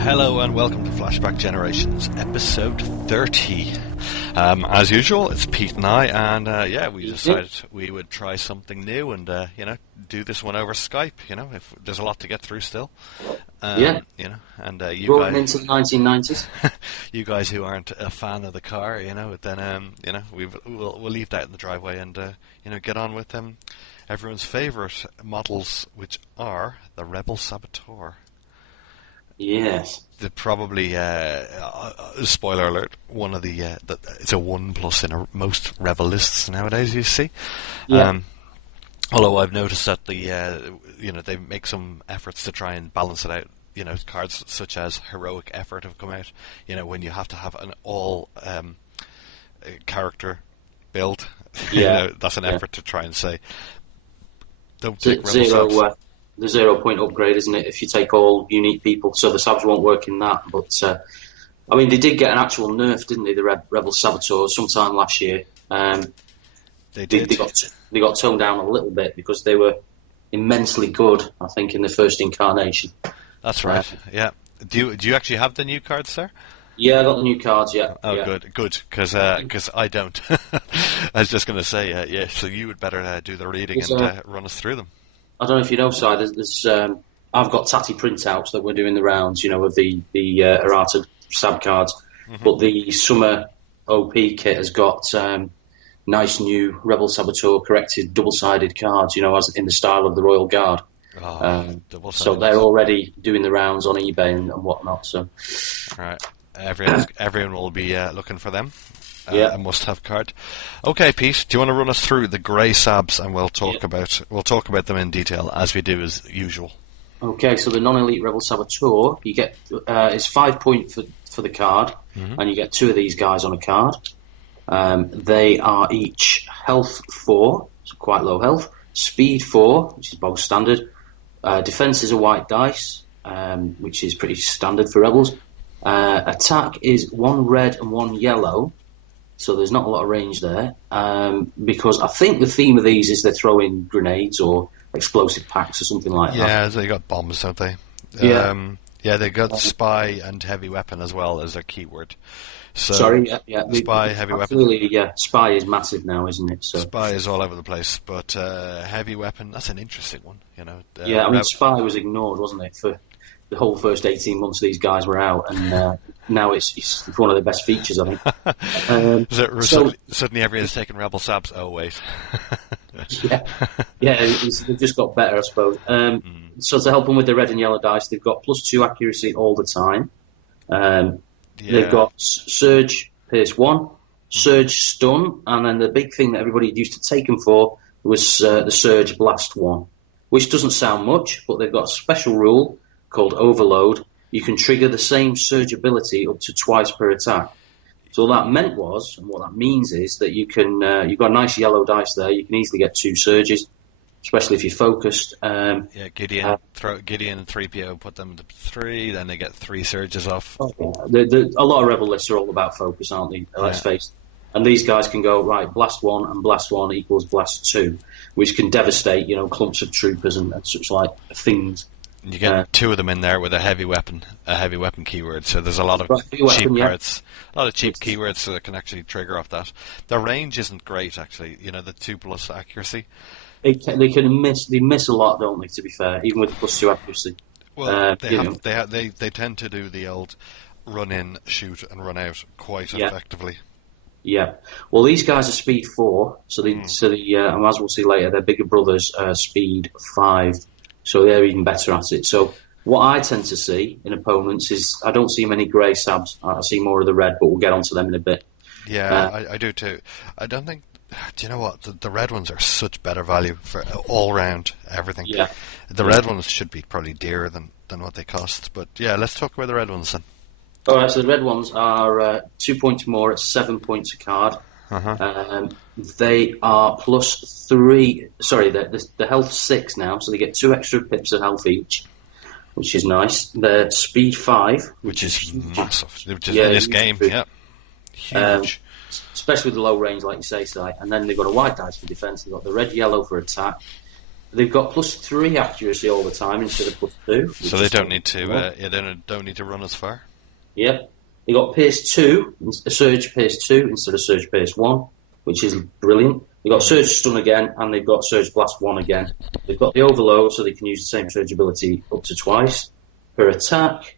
Hello and welcome to Flashback Generations, episode 30. As usual, it's Pete and I, and we decided we would try something new and, do this one over Skype, if there's a lot to get through still. You Rolling guys, into the 1990s. you guys who aren't a fan of the car, then, we'll leave that in the driveway and, get on with everyone's favourite models, which are the Rebel Saboteur. Yes. They're probably, spoiler alert, one of the, it's a 1+ in most Rebel lists nowadays, you see. Yeah. Although I've noticed that they make some efforts to try and balance it out. Cards such as Heroic Effort have come out, when you have to have an all character build. Yeah. That's an effort to try and say, don't take Rebel Sabs. The 0 point upgrade, isn't it? If you take all unique people, so the Sabs won't work in that. But they did get an actual nerf, didn't they? The Rebel Saboteurs sometime last year. They did. They got toned down a little bit because they were immensely good, I think, in the first incarnation. That's right. Yeah. Do you actually have the new cards, sir? Yeah, I got the new cards. Yeah. Oh, yeah. good. Because I don't. I was just going to say, So you would better do the reading and run us through them. I don't know if you know, Si, there's I've got tatty printouts that we're doing the rounds, of the errata sab cards. Mm-hmm. But the summer OP kit has got nice new Rebel Saboteur corrected double-sided cards, as in the style of the Royal Guard. So they're already doing the rounds on eBay and whatnot. So, all right, everyone will be looking for them. Yeah. A must-have card. Okay, Pete, do you want to run us through the grey sabs, and we'll talk about them in detail as we do as usual. Okay, so the non-elite Rebel Saboteur, you get it's 5 point for the card, mm-hmm. and you get 2 of these guys on a card. They are each health 4, so quite low health. Speed 4, which is bog standard. Defense is a white dice, which is pretty standard for rebels. Attack is 1 red and 1 yellow. So there's not a lot of range there, because I think the theme of these is they're throwing grenades or explosive packs or something like that. Yeah, they got bombs, don't they? Yeah. They got spy and heavy weapon as well as their keyword. So Sorry, spy, heavy absolutely, weapon. Yeah, spy is massive now, isn't it? So spy is all over the place, but heavy weapon, that's an interesting one, spy was ignored, wasn't it, for the whole first 18 months these guys were out, and now it's one of the best features, I think. Suddenly everyone's taking Rebel Sabs. Oh, wait. They've just got better, I suppose. So to help them with the red and yellow dice, they've got +2 accuracy all the time. They've got Surge Pierce 1, Surge Stun, and then the big thing that everybody used to take them for was the Surge Blast 1, which doesn't sound much, but they've got a special rule called Overload. You can trigger the same surge ability up to twice per attack. So what that means is that you can, you've got a nice yellow dice there, you can easily get 2 surges, especially if you're focused. Gideon and 3PO, put them to 3, then they get 3 surges off. A lot of Rebel lists are all about focus, aren't they? Let's face it. And these guys can go, right, blast 1 and blast 1 equals blast 2, which can devastate, clumps of troopers and such like things. You get 2 of them in there with a heavy weapon keyword. So there's a lot of cheap cards, a lot of cheap keywords that can actually trigger off that. The range isn't great, actually. The 2+ accuracy. They miss a lot, don't they? To be fair, even with the +2 accuracy. Well, they tend to do the old run in, shoot, and run out quite effectively. Yeah. Well, these guys are speed 4, so as we'll see later, their bigger brothers are speed 5. So they're even better at it. So what I tend to see in opponents is I don't see many grey sabs. I see more of the red, but we'll get onto them in a bit. Yeah, I do too. I don't think... Do you know what? The red ones are such better value for all round everything. Yeah. The red ones should be probably dearer than what they cost. But yeah, let's talk about the red ones then. All right, so the red ones are 2 points more at 7 points a card. Uh-huh. They are +3. Sorry, the health 6 now, so they get 2 extra pips of health each, which is nice. They're speed 5, which is massive. Which is in this game, huge. Especially with the low range, like you say, Si. And then they've got a white dice for defense. They've got the red yellow for attack. They've got +3 accuracy all the time instead of +2. So they don't need to. They don't need to run as far. Yep. They got Pace 2, Surge Pace 2 instead of Surge Pace 1, which is brilliant. They've got Surge Stun again, and they've got Surge Blast 1 again. They've got the Overload, so they can use the same Surge ability up to twice per attack.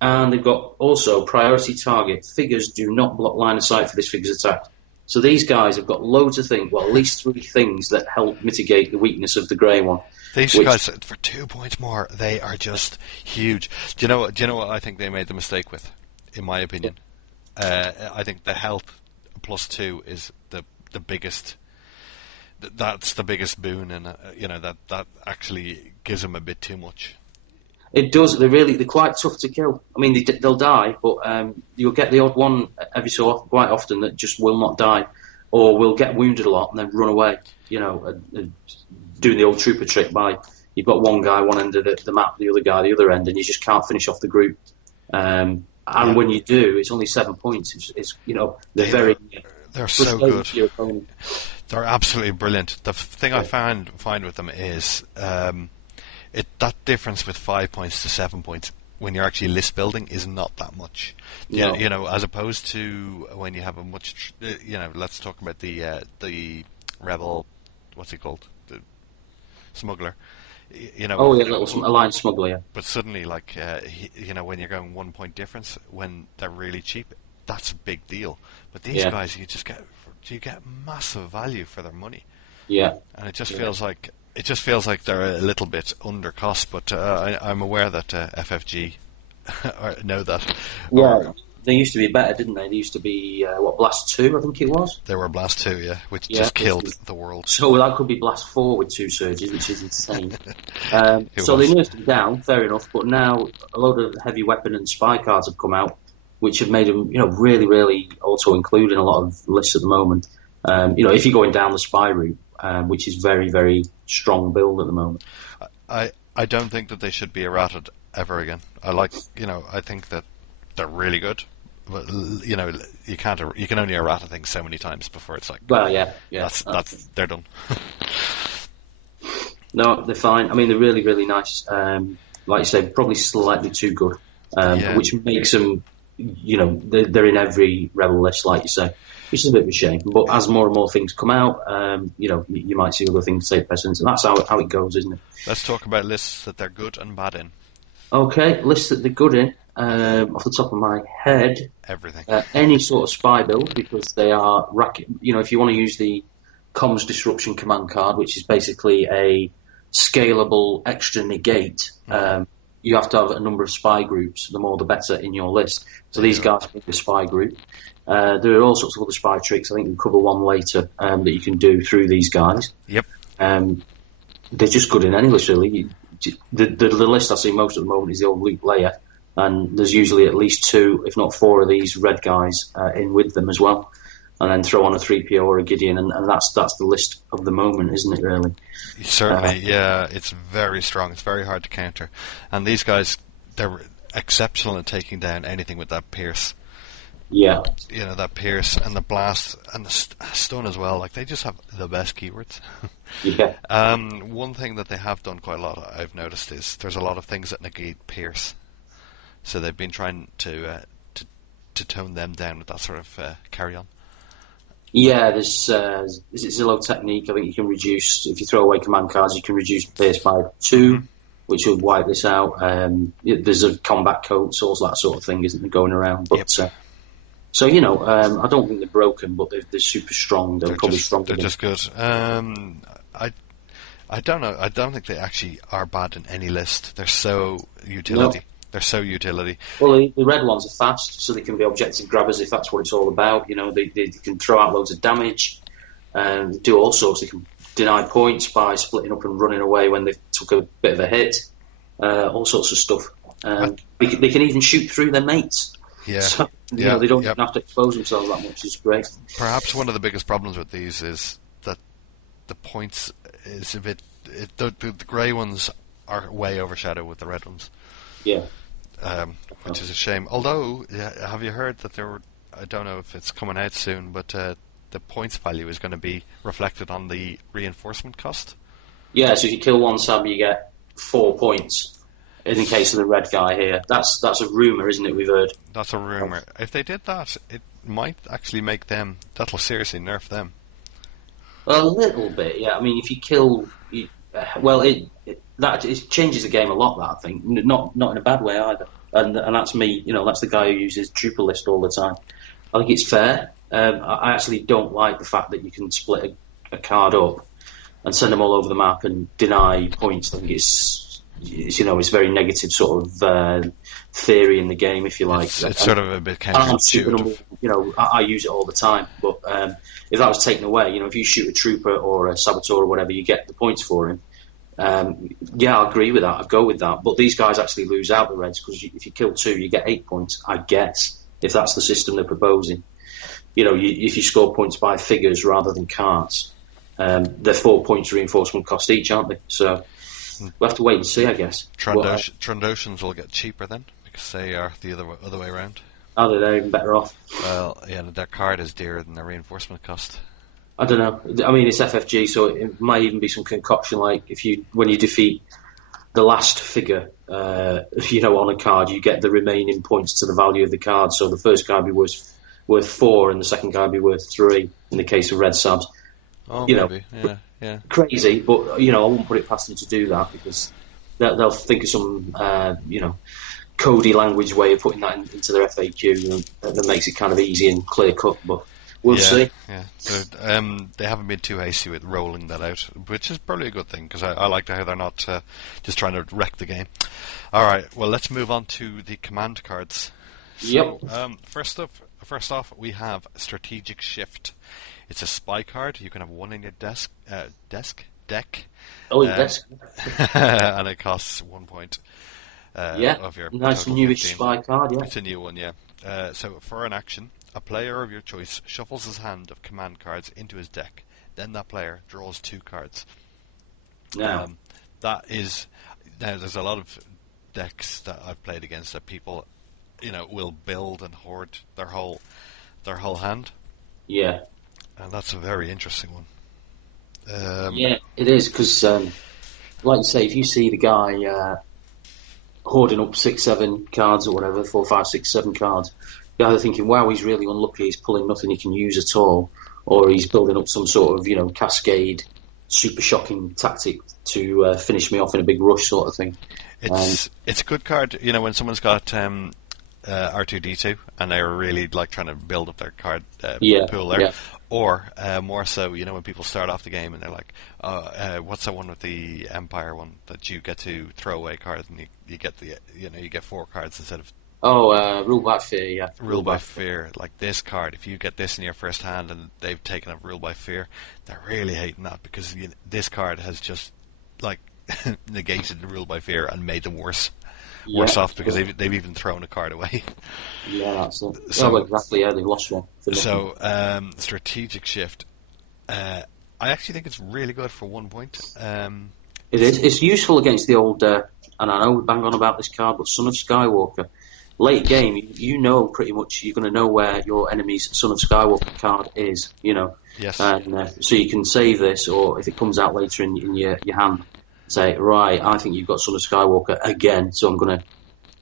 And they've got also Priority Target. Figures do not block line of sight for this figure's attack. So these guys have got loads of things, well, at least 3 things that help mitigate the weakness of the grey one. These guys, for 2 points more, they are just huge. Do you know what I think they made the mistake with, in my opinion? I think the health +2 is the biggest. That's the biggest boon, and that actually gives them a bit too much. It does. They're quite tough to kill. I mean, they'll die, but you'll get the odd one quite often that just will not die, or will get wounded a lot and then run away. Doing the old trooper trick by you've got one guy one end of the map, the other guy the other end, and you just can't finish off the group. And when you do, it's only 7 points. They're so good. They're absolutely brilliant. The thing I find with them is. That difference with 5 points to 7 points when you're actually list building is not that much. No. As opposed to when you have a much, let's talk about the rebel, what's he called, the smuggler. Little alliance smuggler. Yeah. But suddenly, when you're going 1 point difference when they're really cheap, that's a big deal. But these guys, you get massive value for their money. Yeah. And it just feels like. It just feels like they're a little bit under cost, but I'm aware that FFG know that. Yeah, they used to be better, didn't they? They used to be, Blast 2, I think it was? They were Blast 2, yeah, which just killed the world. So that could be Blast 4 with 2 surges, which is insane. So they nerfed them down, fair enough, but now a load of heavy weapon and spy cards have come out, which have made them, really, really auto-include in a lot of lists at the moment. If you're going down the spy route, which is very, very strong build at the moment. I don't think that they should be errated ever again. I think that they're really good, but you can only errata things so many times before it's like. Well, yeah. That's they're done. No, they're fine. I mean, they're really, really nice. Like you say, probably slightly too good, which makes them, they're in every rebel list, like you say. Which is a bit of a shame, but as more and more things come out, you might see other things take precedence, and that's how it goes, isn't it? Let's talk about lists that they're good and bad in. Okay, lists that they're good in. Off the top of my head, everything. Any sort of spy build, because they are if you want to use the comms disruption command card, which is basically a scalable extra negate. You have to have a number of spy groups. The more, the better in your list. So these guys are the spy group. There are all sorts of other spy tricks. I think we'll cover one later that you can do through these guys. Yep. They're just good in any list, really. The list I see most at the moment is the old loop layer, and there's usually at least 2, if not 4, of these red guys in with them as well. And then throw on a 3PO or a Gideon, and that's the list of the moment, isn't it, really? Certainly, yeah. It's very strong. It's very hard to counter. And these guys, they're exceptional at taking down anything with that pierce. Yeah. That pierce and the blast and the stun as well. Like, they just have the best keywords. Yeah. One thing that they have done quite a lot, I've noticed, is there's a lot of things that negate pierce. So they've been trying to tone them down with that sort of carry-on. Yeah, there's Zillow technique. I think you can reduce, if you throw away command cards, you can reduce pierce by 2, which will wipe this out. There's a combat coats, all that sort of thing, isn't there, going around? But I don't think they're broken, but they're super strong. They're probably stronger. They're just good. I don't know. I don't think they actually are bad in any list. They're so utility. No. They're so utility. Well, the red ones are fast, so they can be objective grabbers if that's what it's all about. They can throw out loads of damage, do all sorts. They can deny points by splitting up and running away when they took a bit of a hit. All sorts of stuff. They can even shoot through their mates. Yeah. So, they don't even have to expose themselves that much. It's great. Perhaps one of the biggest problems with these is that the points is a bit. The grey ones are way overshadowed with the red ones. Yeah. Which is a shame. Although, have you heard that there were? I don't know if it's coming out soon, but the points value is going to be reflected on the reinforcement cost. Yeah, so if you kill one sab, you get 4 points. In the case of the red guy here, that's a rumor, isn't it? We've heard. That's a rumor. If they did that, it might actually make them. That'll seriously nerf them. A little bit, yeah. I mean, if you kill, well, it changes the game a lot. That I think, not in a bad way either. And that's me. That's the guy who uses trooper list all the time. I think it's fair. I actually don't like the fact that you can split a card up and send them all over the map and deny points. I think it's very negative sort of theory in the game, if you like. It's sort of a bit counterintuitive. I use it all the time, but if that was taken away, if you shoot a trooper or a saboteur or whatever, you get the points for him. Yeah, I agree with that. I'd go with that. But these guys actually lose out the reds because if you kill 2, you get 8 points, I guess, if that's the system they're proposing. If you score points by figures rather than cards, they're 4 points reinforcement cost each, aren't they? So we'll have to wait and see, I guess. Trandoshans will get cheaper then because they are the other way around. Oh, they're even better off. Well, yeah, their card is dearer than their reinforcement cost. I don't know. I mean, it's FFG, so it might even be some concoction. Like when you defeat the last figure, on a card, you get the remaining points to the value of the card. So the first card would be worth 4, and the second card would be worth 3. In the case of red sabs, maybe. Yeah. Crazy, but I wouldn't put it past them to do that because they'll think of some codey language way of putting that into their FAQ that makes it kind of easy and clear cut. But we'll see. Yeah. So, they haven't been too hasty with rolling that out, which is probably a good thing because I like how they're not just trying to wreck the game. All right. Well, let's move on to the command cards. Yep. So, first off, we have Strategic Shift. It's a spy card. You can have one in your deck. Oh, desk. And it costs 1 point. Of your nice newish 15. Spy card. Yeah, it's a new one. Yeah. So for an action, a player of your choice shuffles his hand of command cards into his deck. Then that player draws 2 cards. Now, there's a lot of decks that I've played against that people, will build and hoard their whole hand. Yeah. And that's a very interesting one. Yeah, it is because, like you say, if you see the guy hoarding up 6, 7 cards or whatever, 4, 5, 6, 7 cards, you're either thinking, "Wow, he's really unlucky. He's pulling nothing he can use at all," or he's building up some sort of cascade, super shocking tactic to finish me off in a big rush, sort of thing. It's a good card. When someone's got R2D2 and they're really trying to build up their card pool there. Yeah. Or more so, when people start off the game and they're like, what's that one with the Empire one that you get to throw away cards and you get you get 4 cards instead of. Rule by Fear, yeah. Rule by Fear, like this card. If you get this in your first hand and they've taken up Rule by Fear, they're really hating that because this card has just negated the Rule by Fear and made them worse off because they've even thrown a card away. Yeah, that's it. So, exactly, yeah, they lost one. So, Strategic Shift. I actually think it's really good for 1 point. It is. It's useful against the old, and I know we bang on about this card, but Son of Skywalker. Late game, pretty much, you're going to know where your enemy's Son of Skywalker card is, Yes. And so you can save this, or if it comes out later in your hand, say, right, I think you've got Son of Skywalker again, so I'm going to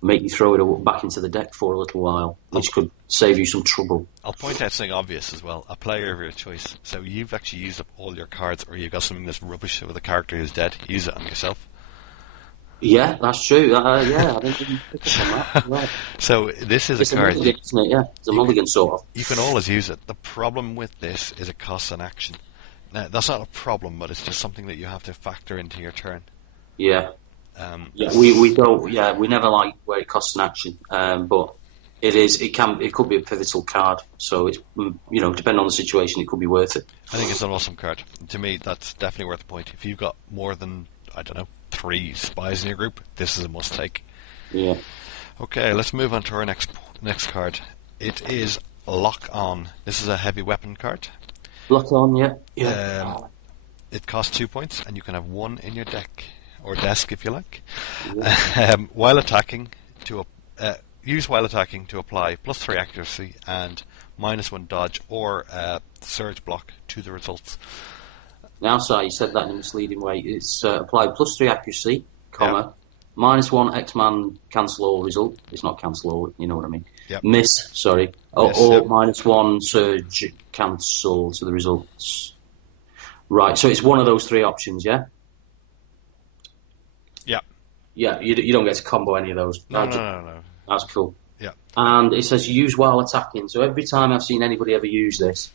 make you throw it back into the deck for a little while, which could save you some trouble. I'll point out something obvious as well. A player of your choice. So you've actually used up all your cards, or you've got something that's rubbish with a character who's dead. Use it on yourself. Yeah, that's true. I didn't even pick up on that. Right. So this is a card. Mulligan, isn't it? Yeah, it's a mulligan sort of. You can always use it. The problem with this is it costs an action. Now, that's not a problem, but it's just something that you have to factor into your turn. Yeah. We don't. Yeah, we never like where it costs an action, but it is. It could be a pivotal card. So it's depending on the situation, it could be worth it. I think it's an awesome card. To me, that's definitely worth a point. If you've got more than 3 spies in your group, this is a must take. Yeah. Okay, let's move on to our next card. It is Lock On. This is a heavy weapon card. Lock On, yeah. It costs 2 points, and you can have 1 in your deck or desk if you like. Yeah. While attacking, use while attacking to apply +3 accuracy and -1 dodge or surge block to the results. the outside, you said that in a misleading way. It's applied +3 accuracy, comma, -1 X-Man cancel all result. It's not cancel all, you know what I mean. Yep. Miss, sorry. Miss, or yep. -1 surge cancel to the results. Right, so it's one of those 3 options, yeah? Yeah. Yeah, you don't get to combo any of those. No. That's cool. Yeah. And it says use while attacking. So every time I've seen anybody ever use this,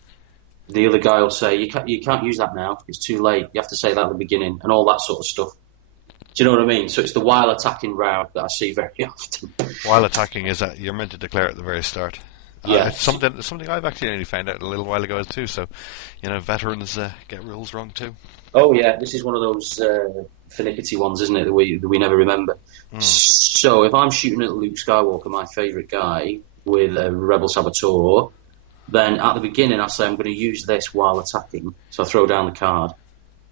the other guy will say, you can't use that now. It's too late. You have to say that at the beginning and all that sort of stuff. Do you know what I mean? So it's the while attacking route that I see very often. While attacking is that you're meant to declare at the very start. Yeah. It's something I've actually only found out a little while ago too. So, veterans get rules wrong too. Oh yeah, this is one of those finicky ones, isn't it? That we never remember. So if I'm shooting at Luke Skywalker, my favourite guy, with a Rebel Saboteur, then at the beginning I say I'm going to use this while attacking. So I throw down the card.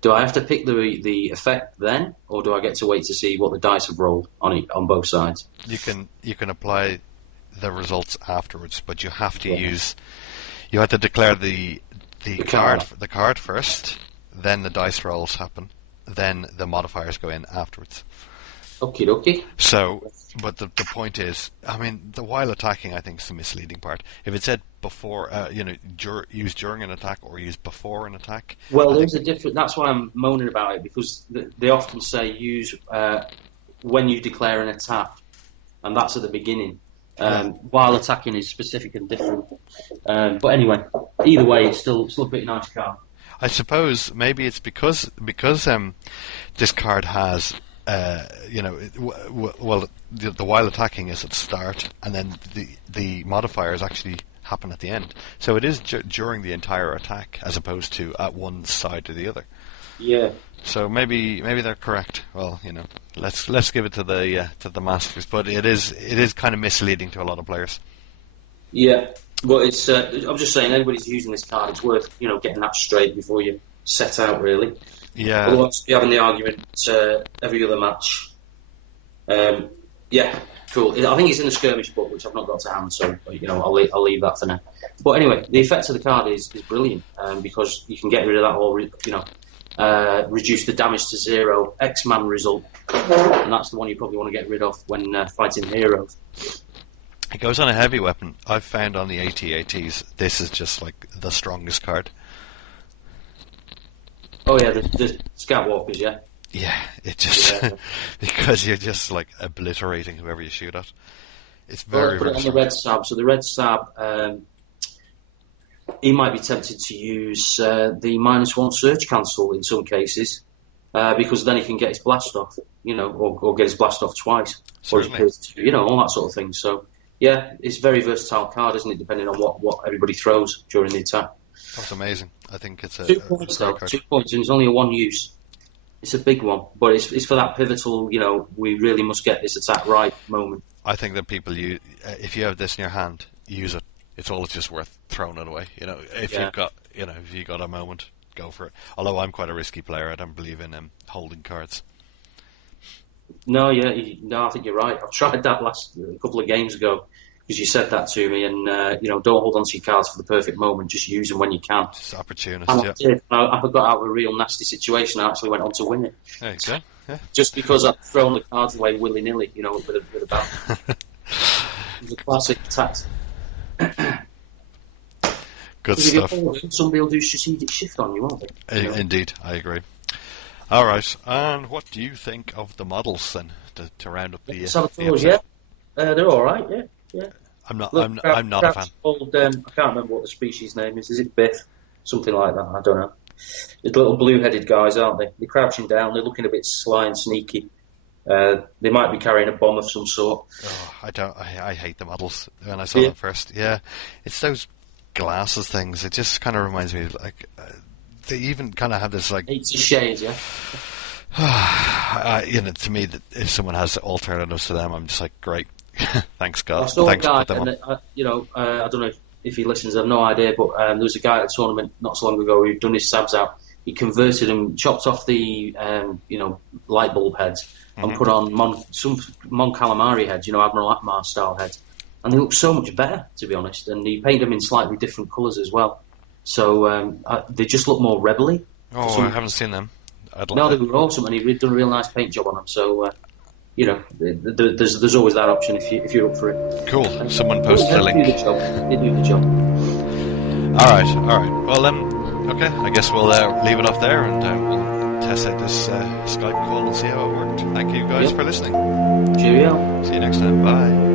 Do I have to pick the effect then, or do I get to wait to see what the dice have rolled on both sides? You can apply the results afterwards, but you have to you have to declare the card first, then the dice rolls happen, then the modifiers go in afterwards. Okie dokie. So, but the point is, I mean, the while attacking, I think, is the misleading part. If it said before, use during an attack or use before an attack. Well, there's a different. That's why I'm moaning about it, because they often say use when you declare an attack, and that's at the beginning. While attacking is specific and different. But anyway, either way, it's still a pretty nice card. I suppose maybe it's because this card has. The while attacking is at the start, and then the modifiers actually happen at the end. So it is during the entire attack, as opposed to at one side or the other. Yeah. So maybe they're correct. Well, let's give it to the masters, but it is kind of misleading to a lot of players. Yeah, but it's. I'm just saying, anybody's using this card, it's worth getting that straight before you set out, really. Yeah. Otherwise, you're having the argument every other match. Yeah, cool. I think it's in the skirmish book, which I've not got to hand, so I'll leave that for now. But anyway, the effect of the card is brilliant because you can get rid of that whole, reduce the damage to 0 X-Man result, and that's the one you probably want to get rid of when fighting heroes. It goes on a heavy weapon. I've found on the AT-ATs, this is just like the strongest card. Oh yeah, the Scoutwalkers, yeah. Yeah, it just because you're just like obliterating whoever you shoot at. It's very. Put it on the red sab. So the red sab, he might be tempted to use the -1 surge cancel in some cases, because then he can get his blast off, or get his blast off twice, Certainly. or all that sort of thing. So yeah, it's a very versatile card, isn't it? Depending on what everybody throws during the attack. That's amazing. I think it's a 2 points though. 2 points, and it's only a 1 use. It's a big one, but it's for that pivotal. We really must get this attack right moment. I think that people if you have this in your hand, use it. It's all just worth throwing it away. If you've got a moment, go for it. Although I'm quite a risky player, I don't believe in holding cards. No, I think you're right. I've tried that a couple of games ago, because you said that to me, and don't hold on to your cards for the perfect moment. Just use them when you can. Just opportunist. And I did. I got out of a real nasty situation. I actually went on to win it. There you go. Yeah. Just because I'd thrown the cards away willy nilly, with a bat. It was a classic tactic. Good stuff. Somebody will do strategic shift on you, won't they? Indeed, I agree. All right, and what do you think of the models then to round up the saboteurs? Yeah, they're all right. Yeah. I'm not a fan. Called, I can't remember what the species name is. Is it Biff? Something like that. I don't know. They're little blue-headed guys, aren't they? They're crouching down. They're looking a bit sly and sneaky. They might be carrying a bomb of some sort. Oh, I hate the models when I saw them first. Yeah, it's those glasses things. It just kind of reminds me of, like, they even kind of have this like. It's a shade, yeah. To me, that if someone has alternatives to them, I'm just like, great. Thanks, God. I saw Thanks a guy, for and I don't know if he listens. I have no idea, but there was a guy at a tournament not so long ago who'd done his sabs out. He converted them, chopped off the light bulb heads, and put on some Mon Calamari heads, Admiral Akbar style heads, and they look so much better, to be honest. And he painted them in slightly different colours as well, so they just look more rebel-y. Oh, I haven't seen them. No, they were awesome, and he'd done a real nice paint job on them. So, there's always that option if you're up for it. Cool. Someone posted a link. They do the job. All right. Well, okay. I guess we'll leave it off there, and we'll test out this Skype call and see how it worked. Thank you guys for listening. Cheerio. See you next time. Bye.